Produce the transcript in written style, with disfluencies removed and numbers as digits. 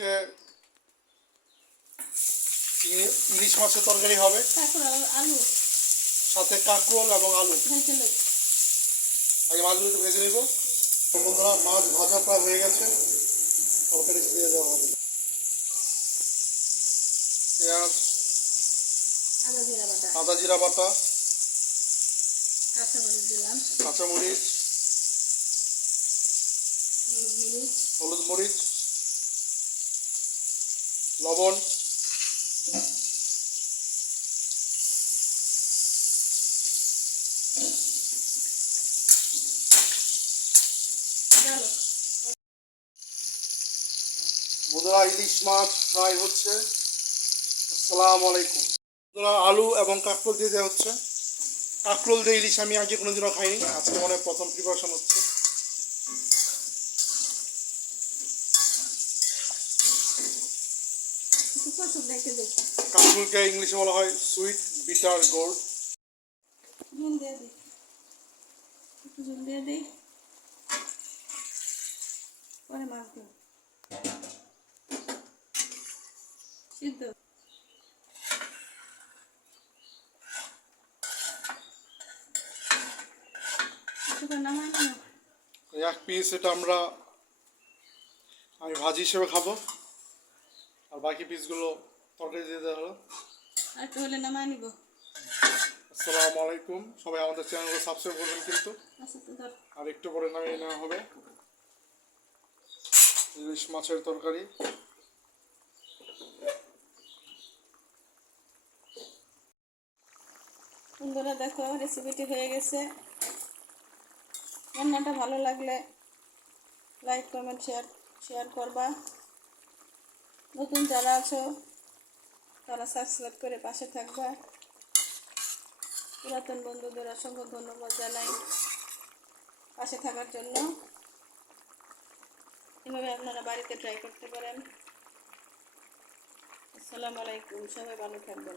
আজকে ইলিশ মাছের তরকারি হবে, আলু সাথে কাঁকরোল এবং আলু। আগে মাছগুলো একটু ভেজে নেব। বন্ধুরা, মাছ ভাজা প্রায় হয়ে গেছে, তরকারি দিয়ে দেওয়া হবে। পেঁয়াজ, আদা জিরা বাটা, কাঁচামরিচ, হলুদ মরিচ, লবণ, বন্ধুরা ইলিশ মাছ ফ্রাই হচ্ছে। আসসালামু আলাইকুম। বন্ধুরা, আলু এবং কাঁকরোল দিয়ে দেওয়া হচ্ছে। কাঁকরোল দিয়ে ইলিশ আমি আগে কোনোদিনও খাইনি, আজকে মনে হয় প্রথম প্রিপারেশন হচ্ছে। কাঁকরোলকে ইংলিশে বলা হয় সুইট বিটার গোর্ড। পরে মাছ দিই সিদ্ধ। এক পিস এটা আমি ভাজি হিসেবে খাবো, আর বাকি পিসগুলো তরকারি দিয়ে দেওয়া হলো। আর একটু হলে নামাই নিব। আসসালামু আলাইকুম, সবাই আমাদের চ্যানেলকে সাবস্ক্রাইব করবেন কিন্তু। আর একটু পরে নামিয়ে নেওয়া হবে ইলিশ মাছের তরকারি। বন্ধুরা দেখো, রেসিপিটি হয়ে গেছে। রান্নাটা ভালো লাগলে লাইক কমেন্ট শেয়ার করবা। নতুন যারা আছো তারা সাবস্ক্রাইব করে পাশে থাকবা। পুরাতন বন্ধুদের অসংখ্য ধন্যবাদ জানাই পাশে থাকার জন্য। এভাবে আপনারা বাড়িতে ট্রাই করতে পারেন। আসসালামু আলাইকুম, সবাই ভালো থাকবেন।